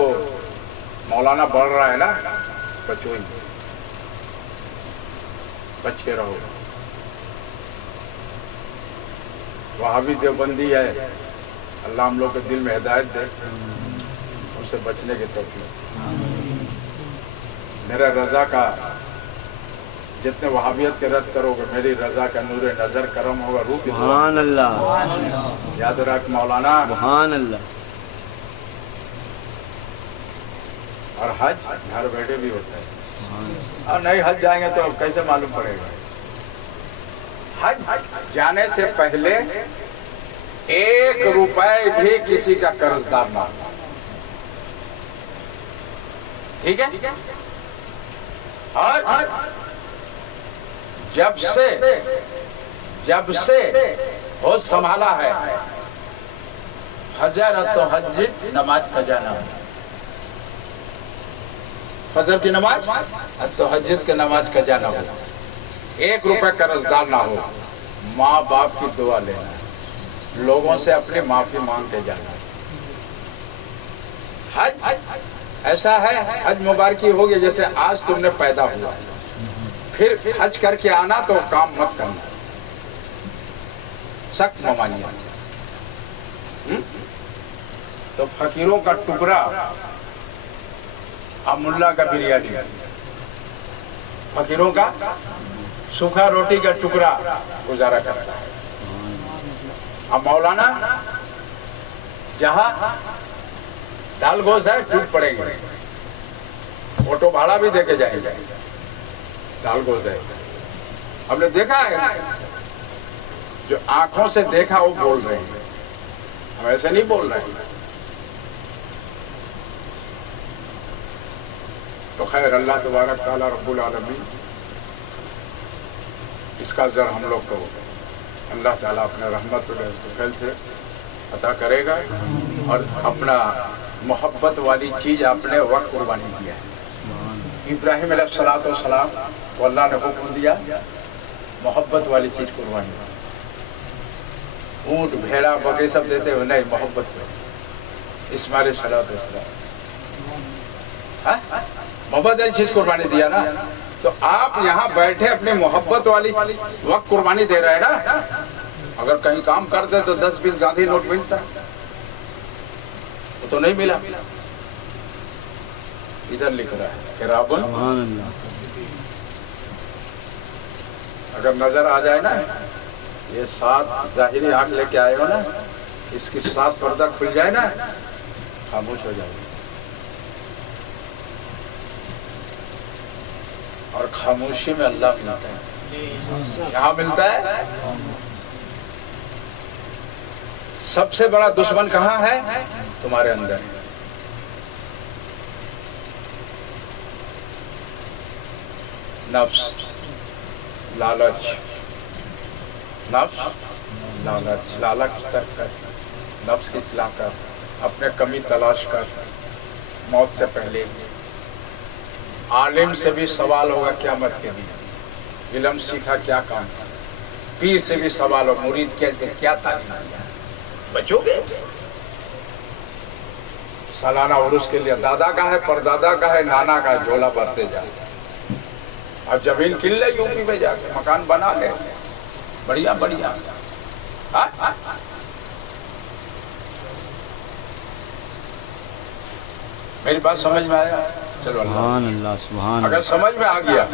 مولانا بڑھ رہا ہے نا، بچوئی بچے رہو. وہابی دیوبندی ہے، اللہ ہم لوگ کے دل میں ہدایت دے، اس سے بچنے کی توفیق. میرا رضا کا جتنے وہابیت کے رد کرو گے، میری رضا کا نور نظر کرم ہوگا. روح کی سبحان اللہ. یاد رکھ مولانا. سبحان اللہ. اور حج گھر بیٹھے بھی ہوتا ہے، اور نہیں حج جائیں گے تو کیسے معلوم پڑے گا؟ حج جانے سے پہلے 1 روپے بھی کسی کا قرض دار نہ ہونا. ٹھیک ہے؟ اور جب سے ہوش سنبھالا ہے، فجر تہجد نماز قضا نہ ہو. فجر کی نماز تہجد کی نماز قضا نہ ہو. 1 روپے قرض دار نہ ہو. ماں باپ کی دعا لینا، لوگوں سے اپنی معافی مانگ کے جانا. حج ایسا ہے، حج مبارکی ہوگی جیسے آج تم نے پیدا ہوا، پھر حج کر کے آنا تو کام مت کرنا، سخت ممانعت۔ تو فقیروں کا ٹکڑا اب ملا کا بریانی، فقیروں کا سوکھا روٹی کا ٹکڑا گزارا کرتا ہے۔ اب مولانا جہاں دال گوشت ہے ٹوٹ پڑیں گے، آٹو بھاڑا بھی دے کے جائیں گے، دال گوشت ہے۔ ہم نے دیکھا ہے، جو آنکھوں سے دیکھا وہ بول رہے ہیں، ہم ایسے نہیں بول رہے ہیں۔ تو خیر اللہ تبارک تعالیٰ رب العالمین اس کا زر ہم لوگ کو اللہ تعالیٰ اپنے رحمت الفضل سے عطا کرے گا، اور اپنا محبت والی چیز اپنے وقت قربانی کیا ہے۔ ابراہیم علیہ السلام کو اللہ نے حکم دیا محبت والی چیز قربانی، اونٹ بھیڑا بکری سب دیتے ہوئے نہیں، محبت پہ اسماعیل علیہ السلام محبت والی چیز قربانی دیا نا۔ تو آپ یہاں بیٹھے اپنی محبت والی وقت قربانی دے رہے ہیں نا۔ اگر کہیں کام کرتے تو 10-20 گاندھی نوٹ ملتا، وہ تو نہیں ملا۔ ادھر لکھ رہا ہے کہ رابن، سبحان اللہ، اگر نظر آ جائے نا، یہ 7 ظاہری آنکھ لے کے آئے ہو نا، اس کی 7 پردہ کھل جائے نا، خاموش ہو جائے، اور خاموشی میں اللہ ملتا ہے۔ کہاں ملتا ہے؟ سب سے بڑا دشمن کہاں ہے؟ تمہارے اندر۔ نفس، لالچ، نفس لالچ، لالچ ترک کر، نفس کی اصلاح کر، اپنے کمی تلاش کر، موت سے پہلے۔ عالم سے بھی سوال ہوگا قیامت کے دن، علم سیکھا کیا کام، پیر سے بھی سوال ہو، مرید کیسے کیا تعلیم دیا، بچو گے؟ سالانہ عرس کے لیے دادا کا ہے، پردادا کا ہے، نانا کا ہے، جھولا بھرتے جائے۔ اب زمین کن لے یو پی میں جا کے، مکان بنا لے، بڑھیا بڑھیا۔ میری بات سمجھ میں آیا؟ چلو سبحان اللہ، سبحان اگر اللہ، سمجھ میں آ گیا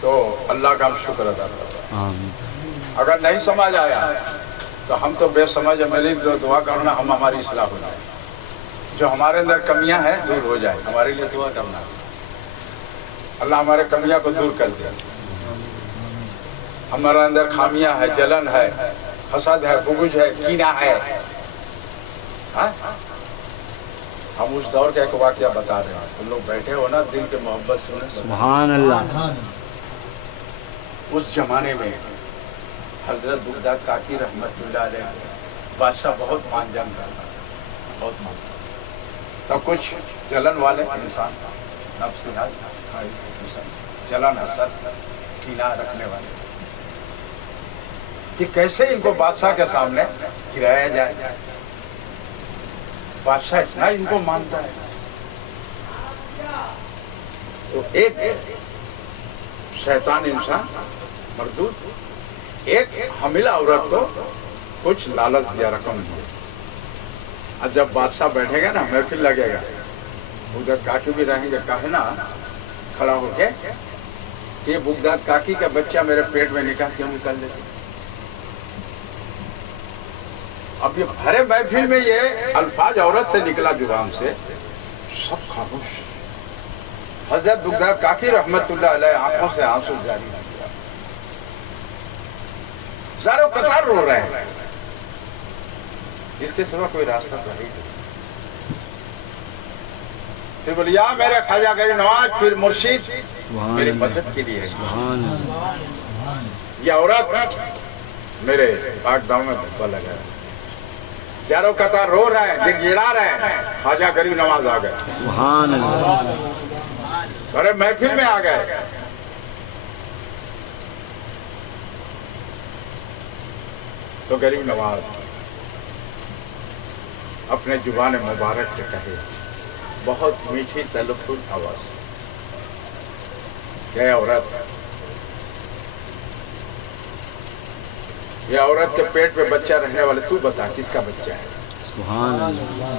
تو اللہ کا ہم شکر ادا کرتے ہیں۔ آمین، اگر نہیں سمجھ آیا تو ہم تو بے سمجھ ہیں، میری دعا کرنا ہم ہماری اصلاح ہو جائے، جو ہمارے اندر کمیاں ہیں دور ہو جائے، ہمارے لیے دعا کرنا، اللہ ہمارے کمیاں کو دور کر دے۔ ہمارے اندر خامیاں ہے، جلن ہے، حسد ہے، بغض ہے، کینہ ہے۔ ہم اس دور کا ایک واقعہ بتا رہے ہیں، تم لوگ بیٹھے ہو نا، دل کے محبت سنیں۔ سبحان اللہ، اس زمانے میں حضرت بغداد کاکی رحمت اللہ علیہ بادشاہ بہت مان جان کرتا، بہت مان، تو کچھ جلن والے انسان، نفسیات، جلن، حسد، کینہ رکھنے والے، کہ کیسے ان کو بادشاہ کے سامنے گرایا جائے۔ بادشاہ اتنا ان کو مانتا ہے، تو ایک شیطان انسان مردود ایک حاملہ عورت کو کچھ لالچ دیا، رقم دیا۔ اور جب بادشاہ بیٹھے گا نا، محفل لگے گا، ادھر کاکی بھی رہیں گے، کہے نا کھڑا ہو کے، یہ بغداد کاکی کا بچہ میرے پیٹ میں نکاح کیوں نکل لیتے؟ اب یہ بھرے محفل میں یہ الفاظ عورت سے نکلا زبان سے، سب خاموش۔ حضرت بغداد کاکی رحمت اللہ علیہ آنکھوں سے آنسو جاری ہو گیا، زاروں قطار رو رہے ہیں، اس کے سوا کوئی راستہ تو نہیں۔ پھر بولی یا میرے خواجہ غریب نواز پھر مرشد، میری مدد کے لیے ہے۔ سبحان اللہ، یہ عورت میرے پاک دامن میں دھبا لگا ہے، چاروں قطار رو رہا ہے، گڑگڑا رہا ہے، خواجہ غریب نواز آ گئے، سبحان اللہ، بڑے محفل میں آ گئے۔ تو غریب نواز اپنے زبان مبارک سے کہے بہت میٹھی تلفظ آواز سے، کہ عورت، یہ عورت کے پیٹ پہ بچہ رہنے والے، تو بتا کس کا بچہ ہے؟ سبحان اللہ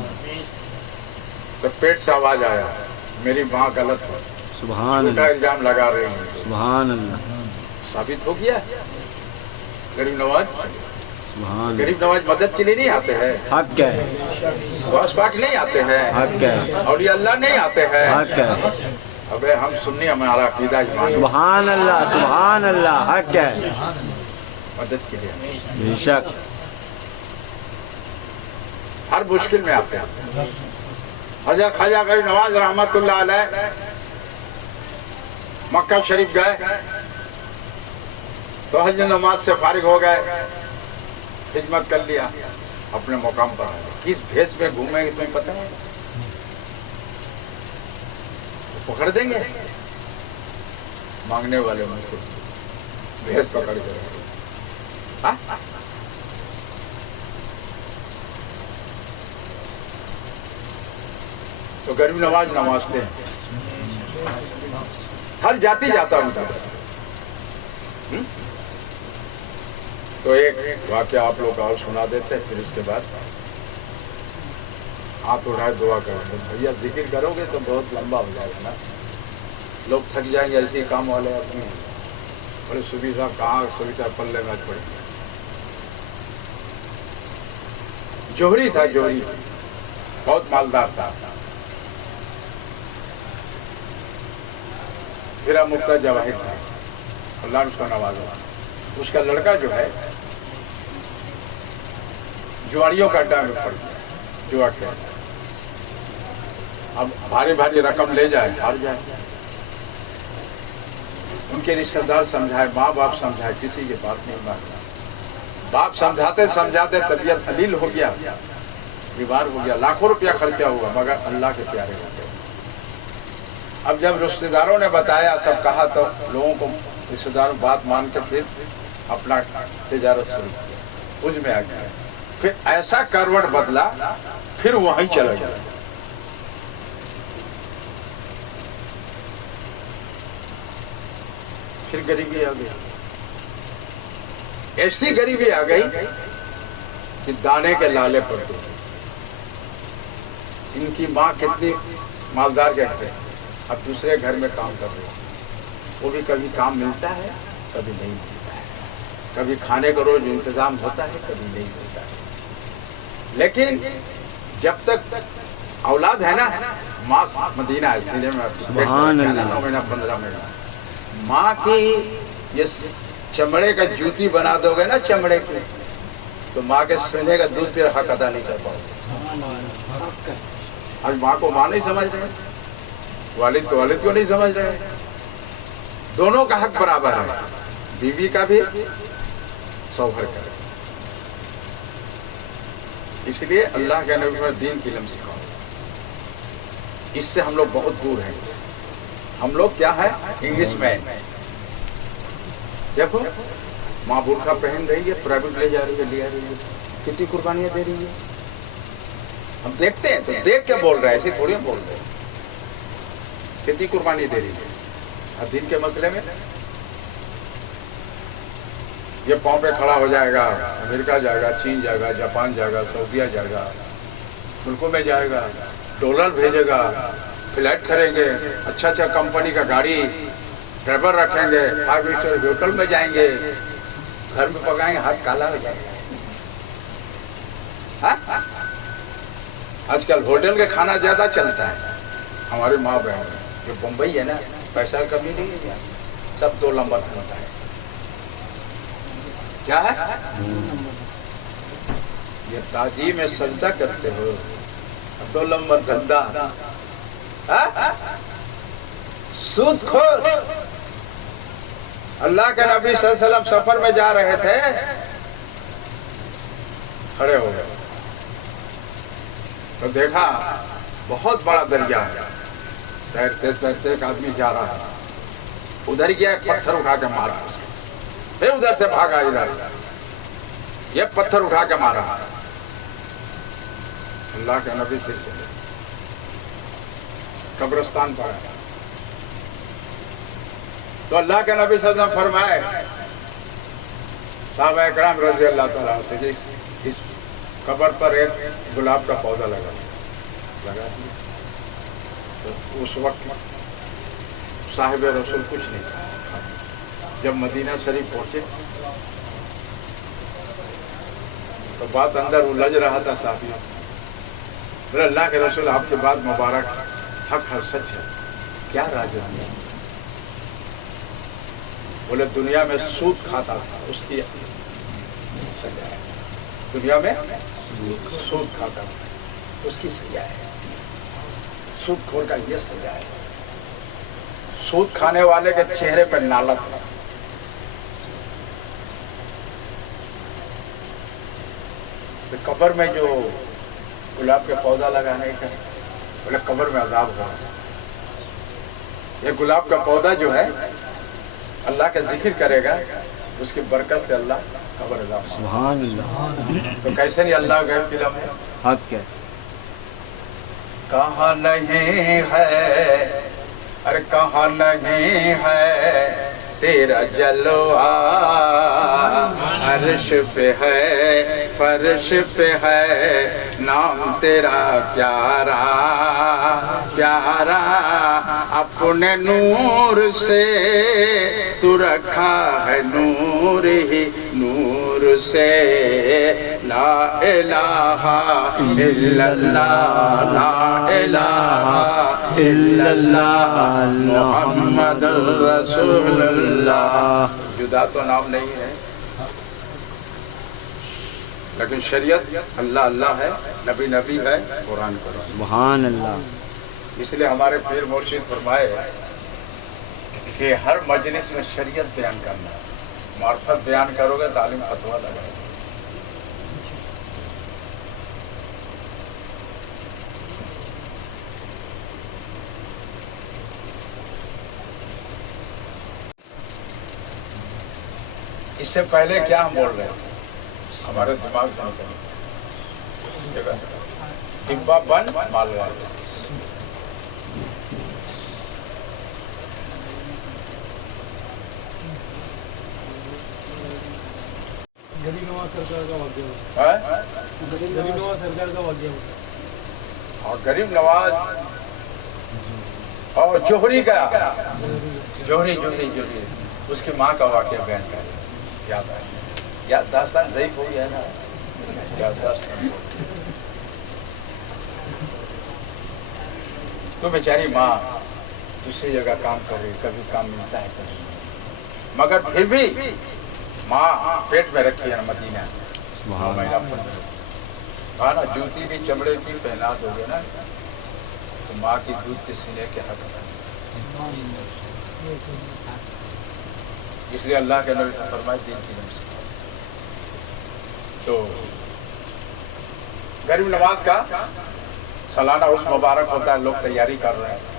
تو پیٹ سے آواز آیا میری ماں غلط ہے، سبحان جھوٹا اللہ الزام لگا رہی ہے، سبحان اللہ ثابت ہو گیا۔ غریب نواز، سبحان غریب نواز مدد کے لیے نہیں آتے ہیں، حق ہے غوث پاک نہیں آتے ہیں، حق ہے اولیاء اللہ نہیں آتے ہیں۔ حق ہے ابے ہم سنی، ہمارا عقیدہ ایمان ہے، سبحان اللہ حق ہے مدد کے لیے بے شک ہر مشکل میں آتے ہیں۔ حضرت خواجہ غریب نواز رحمت اللہ علیہ مکہ شریف گئے تو حج نماز سے فارغ ہو گئے، خدمت کر لیا، اپنے مقام پر آئے۔ کس بھیس میں گھومیں گے تمہیں پتہ ہے؟ پکڑ دیں گے مانگنے والے میں سے، بھیس پکڑ کے ہاں؟ تو غریب نواز نوازتے ہیں، ہر جاتی جاتا ان کا۔ تو ایک واقعہ آپ لوگ اور سنا دیتے ہیں، پھر اس کے بعد ہاتھ اٹھائے دعا کریں۔ بھیا ذکر کرو گے تو بہت لمبا ہو جائے گا نا، لوگ تھک جائیں گے، ایسے ہی کام والے آدمی ہیں۔ بولے صوفی صاحب کہاں؟ صوفی صاحب پلے میچ پڑے، جوہری تھا، جوہری بہت مالدار تھا، ہیرا مکتا جواہر تھا، اللہ نے اس کو نوازا۔ اس کا لڑکا جو ہے جواریوں کا اڈا میں پڑ گیا، جوا کھیلتا، اب بھاری بھاری رقم لے جائے ہار جائے۔ ان کے رشتہ دار سمجھائے، ماں باپ سمجھائے، کسی کی بات نہیں مانتا۔ باپ سمجھاتے سمجھاتے طبیعت علیل ہو گیا، بیمار ہو گیا، لاکھوں روپیہ خرچہ ہوا، مگر اللہ کے پیارے ہو گئے۔ اب جب رشتہ داروں نے بتایا، سب کہا، تو لوگوں کو رشتہ داروں بات مان کے پھر اپنا تجارت شروع کیا، اس میں آ گیا۔ پھر ایسا کروٹ بدلا، پھر وہیں چلا گیا۔ پھر غریبی آ گئی، ایسی غریبی آ گئی کہ دانے کے لالے پڑتے۔ ان کی ماں کتنی مالدار گھر، اب دوسرے گھر میں کام کر رہے ہیں، وہ بھی کبھی کام ملتا ہے، کبھی نہیں ملتا ہے، کبھی کھانے کا روز انتظام ہوتا ہے، کبھی نہیں ہوتا ہے۔ لیکن جب تک اولاد ہے نا، ماں مدینہ ہے، سینے میں سبحان اللہ، 9 مہینہ 15 مہینہ، ماں کی یہ چمڑے کا جوتی بنا دو گے نا، چمڑے کی، تو ماں کے سینے کا دودھ پھر حق ادا نہیں کر پاؤ گے۔ آج ماں کو ماں نہیں سمجھ رہے، والد کو والد کو نہیں سمجھ رہے۔ دونوں کا حق برابر ہے، بیوی کا بھی، شوہر کا بھی۔ اس لیے اللہ کے نبی پر دین کی علم سکھاؤ۔ اس سے ہم لوگ بہت دور ہیں۔ ہم لوگ کیا ہے؟ انگلش مین۔ دیکھو ماں برقع پہن رہی ہے، پرائیویٹ لے جا رہی ہے، لے آ رہی ہے، کتنی قربانیاں دے رہی ہے۔ ہم دیکھتے ہیں تو دیکھ کے بول رہے ہیں، ایسے تھوڑی ہم بول رہے ہیں۔ کتنی قربانی دے رہی ہے اور دین کے مسئلے میں یہ پاؤں پہ کھڑا ہو جائے گا، امریکہ جائے گا، چین جائے گا، جاپان جائے گا، سعودیہ جائے گا، ملکوں میں جائے گا، ڈالر بھیجے گا، فلائٹ کریں گے، اچھا اچھا کمپنی کا گاڑی، ڈرائیور رکھیں گے، 5 اسٹار ہوٹل میں جائیں گے، گھر میں پکائیں گے، ہاتھ کالا ہو جائے گا۔ آج کل ہوٹل کے کھانا زیادہ چلتا ہے۔ ہمارے ماں بہن جو بمبئی ہے نا، پیسہ کمی نہیں ہے، سب 2 نمبر دھندا ہے۔ کیا ہے؟ یہ تاجی میں سجدہ کرتے ہو، 2 نمبر دھندا، سود خور۔ اللہ کے نبی صلی اللہ علیہ وسلم سفر میں جا رہے تھے، کھڑے ہو گئے تو دیکھا بہت بڑا دریا ہے، تیرتے تیرتے ایک آدمی جا رہا ہے، ادھر گیا، ایک پتھر اٹھا کے مارا، پھر ادھر سے بھاگا، ادھر یہ پتھر اٹھا کے مارا۔ اللہ کے نبی پھر چلے، قبرستان پر ہے. تو اللہ کے نبی صلی اللہ علیہ وسلم فرمائے صحابہ اکرام رضی اللہ تعالیٰ سے کہ اس قبر پر ایک گلاب کا پودا لگا دیا. تو اس وقت صاحب رسول کچھ نہیں کہا. جب مدینہ شریف پہنچے تو بات اندر الجھ رہا تھا صحابیوں. بولے اللہ کے رسول آپ کی بات مبارک حق ہے سچ ہے, کیا راج ہے؟ بولے دنیا میں سود کھاتا تھا اس کی سزا ہے. دنیا میں سود کھاتا تھا اس کی سزا ہے. سود کھور کا یہ سزا ہے. سود کھانے والے کے چہرے پہ نالت ہے. قبر میں جو گلاب کا پودا لگانے کا بولے قبر میں عذاب ہوا. یہ گلاب کا پودا جو ہے اللہ کا ذکر کرے گا, اس کی برکت سے اللہ قبر عذاب. سبحان اللہ. تو کیسے نہیں اللہ گئے فلم ہے. حق ہے. کہاں نہیں ہے, ارے کہاں نہیں ہے تیرا جلوہ, عرش پہ ہے فرش پہ ہے نام تیرا پیارا پیارا. اپنے نور سے تو رکھا ہے نور ہی نور سے. لا الہ الا اللہ لا الہ الا اللہ محمد رسول اللہ. جدا تو نام نہیں ہے لیکن شریعت اللہ اللہ ہے, نبی نبی ہے, قرآن قرآن. سبحان اللہ. اس لیے ہمارے پیر مرشد فرمائے کہ ہر مجلس میں شریعت بیان کرنا ہے. معرفت بیان کرو گے تعلیم فتویٰ لگائے. اس سے پہلے کیا ہم بول رہے ہیں ہمارے دماغ سے نکل ڈبا بند مال والے. غریب نواز سرکار کا واقعہ. غریب نواز سرکار کا واقعہ. اور غریب نواز اور جوہری کا جوہری اس کی ماں کا واقعہ بیان کر یاد ہے. یا داستان ضعیف ہو گیا ہے نا, یا داستان تو بیچاری ماں دوسری جگہ کام کر رہی, کبھی کام ملتا ہے کبھی, مگر پھر بھی ماں پیٹ میں رکھی ہے مدینہ. کہا نا جوتی بھی چمڑے کی پہنا دو گے نا تو ماں کی دودھ کے سینے کے حق ہے. اس لیے اللہ کے نبی سے فرمائے دین کی نماز. تو غریب نواز کا سالانہ اس مبارک ہوتا ہے, لوگ تیاری کر رہے ہیں.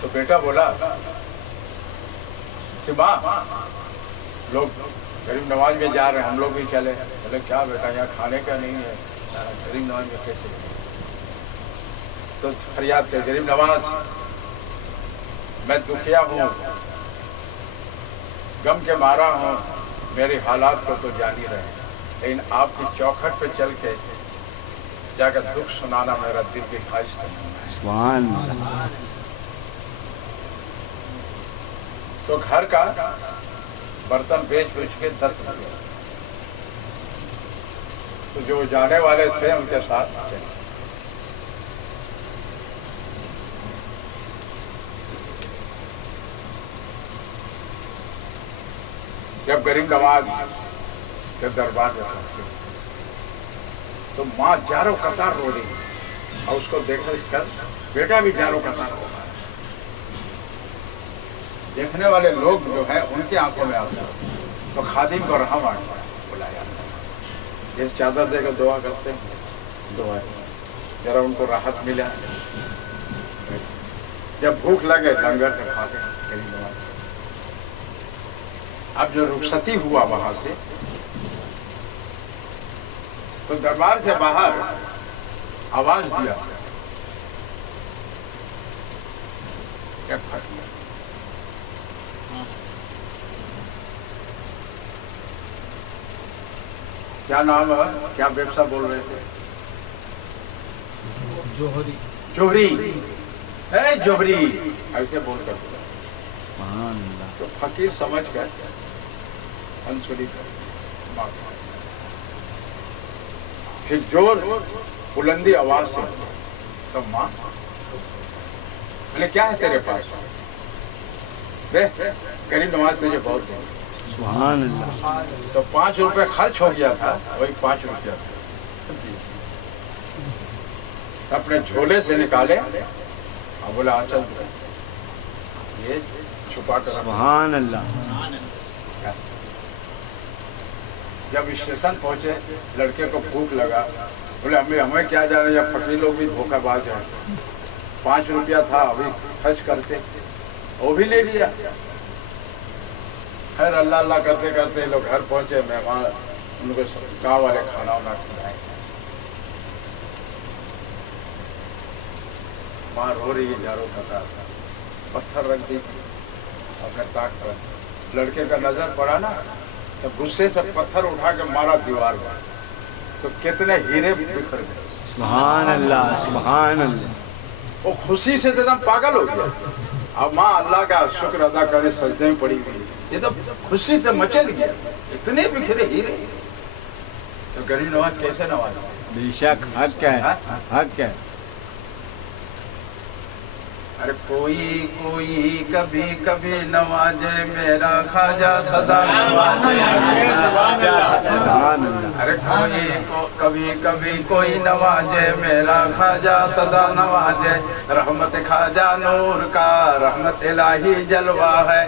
تو بیٹا بولا کہ ماں لوگ غریب نواز میں جا رہے ہیں, ہم لوگ بھی چلے. بولے کیا بیٹا یہاں کھانے کا نہیں ہے, غریب نواز میں کیسے گئے؟ تو فریاد کر غریب نواز میں دکھیا ہوں, غم کے مارا ہوں, میرے حالات کو تو جان ہی رہے, لیکن آپ کی چوکھٹ پہ چل کے جا کر دکھ سنانا میرا دل کی خواہش نہیں. سبحان اللہ. تو گھر کا برتن بیچ کے 10 روپے. تو جو جانے والے تھے ان کے ساتھ چلے. جب غریب نواز کے دربار میں پہنچے تو ماں جاروں قطار رو رہی, اور اس کو دیکھ کر بیٹا بھی جاروں قطار رو رہا ہے. دیکھنے والے لوگ جو ہیں ان کی آنکھوں میں آنسو. تو خادم کو رحم آ گیا, بلایا جس چادر دے کر دعا کرتے ہیں دعا ذرا ان کو راحت ملا. جب بھوک لگے لنگر سے کھاتے غریب نواز. اب جو رخصتی ہوا وہاں سے تو دربار سے باہر آواز دیا ایک فقیر، کیا نام ہے، کیا بیبسا بول رہے تھے؟ جوہری جوہری، اے جوہری، ایسے بول کر بولا۔ سبحان اللہ، تو فقیر سمجھ کر انسلی کر پھر جور بلندی آواز سے، تو ماں کیا ہے تیرے پاس؟ دے، غریب نواز تجھے بہت دیں۔ سبحان اللہ، تو 5 روپے خرچ ہو گیا تھا، وہی 5 روپیہ تھا، اپنے جھولے سے نکالے اور بولا چل یہ چھپا کر رکھ۔ سبحان اللہ، جب اسٹیشن پہنچے لڑکے کو بھوک لگا، بولے امی ہمیں کیا جانا، یا فقیر لوگ بھی دھوکہ باز ہیں، 5 روپیہ تھا ابھی خرچ کرتے، وہ بھی لے لیا۔ خیر اللہ اللہ کرتے کرتے لوگ گھر پہنچے، مہمان ان کو گاؤں والے کھانا وانا کھلائے۔ ماں رو رہی ہے، جارو پھنسا تھا، پتھر رکھ دی اپنے تاک پر، لڑکے کا نظر پڑا نا تو غصے سے پتھر اٹھا کے مارا دیوار پر، تو کتنے ہیرے بکھر گئے۔ سبحان اللہ، سبحان اللہ، وہ خوشی سے ایک دم پاگل ہو گیا۔ اب ماں اللہ کا شکر ادا کرے سجدے میں پڑی ہوئی، یہ تو خوشی سے مچل گیا، اتنے بکھرے ہیرے، تو غریب نواز کیسے نوازتے؟ بے شک حق ہے، حق ہے، ارے کوئی کوئی کبھی کبھی نوازے میرا خواجہ صدا نوازے، سبحان اللہ، ارے کوئی کو کبھی کبھی کوئی نوازے میرا خواجہ صدا نوازے، رحمت خواجہ نور کا رحمت الہی جلوہ ہے،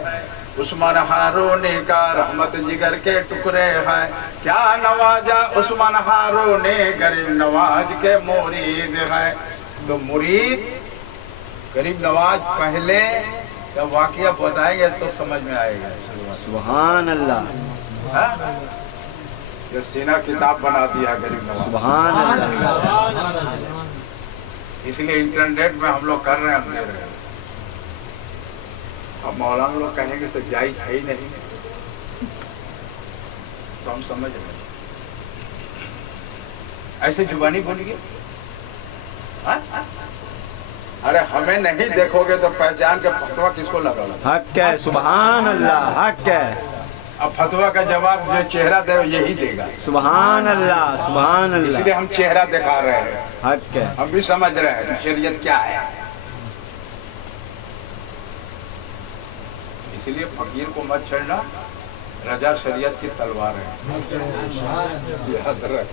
عثمان ہارونی کا رحمت جگر کے ٹکڑے ہیں، کیا نوازا عثمان ہارونی غریب نواز کے مرید ہیں۔ تو مرید غریب نواز پہلے جب واقعہ بتائیں گے تو سمجھ میں آئے گا۔ سبحان اللہ، ہاں؟ جو سینہ کتاب بنا دیا غریب نواز، سبحان اللہ، اس لیے انٹرنیٹ میں ہم لوگ کر رہے ہیں، ہم دے رہے ہیں۔ اب مولانا لوگ کہیں گے تو جائز ہے ہی نہیں، تو ہم سمجھ رہے ہیں ایسے زبانی بولیے۔ ارے ہمیں نہیں دیکھو گے تو پہچان کے فتویٰ کس کو لگا؟ حق ہے، سبحان اللہ، حق ہے، اب فتویٰ کا جواب جو چہرہ دے یہی دے گا، سبحان اللہ، سبحان اس لیے اللہ، ہم چہرہ دکھا رہے ہیں، حق ہے، ہم بھی سمجھ رہے ہیں کہ شریعت کیا ہے۔ اس لیے فقیر کو مت چھڑنا، رجا شریعت کی تلوار ہے، یاد رکھ۔